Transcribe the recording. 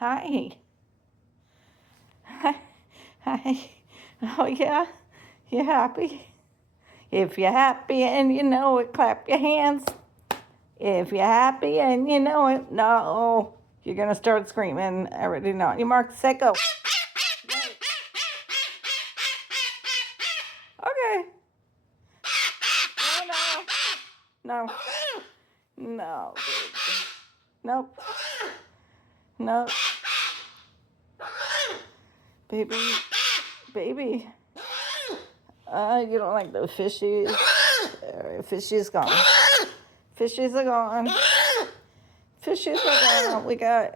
Hi. Hi. Hi. Oh, yeah. You happy? If you're happy and you know it, clap your hands. If you're happy and you know it, no. You're going to start screaming. I already know. You mark, set, go. Okay. No, no. No. No, baby. Nope. Nope. Baby. Baby. You don't like the fishies? Fishies gone. Fishies are gone. Fishies are gone. We got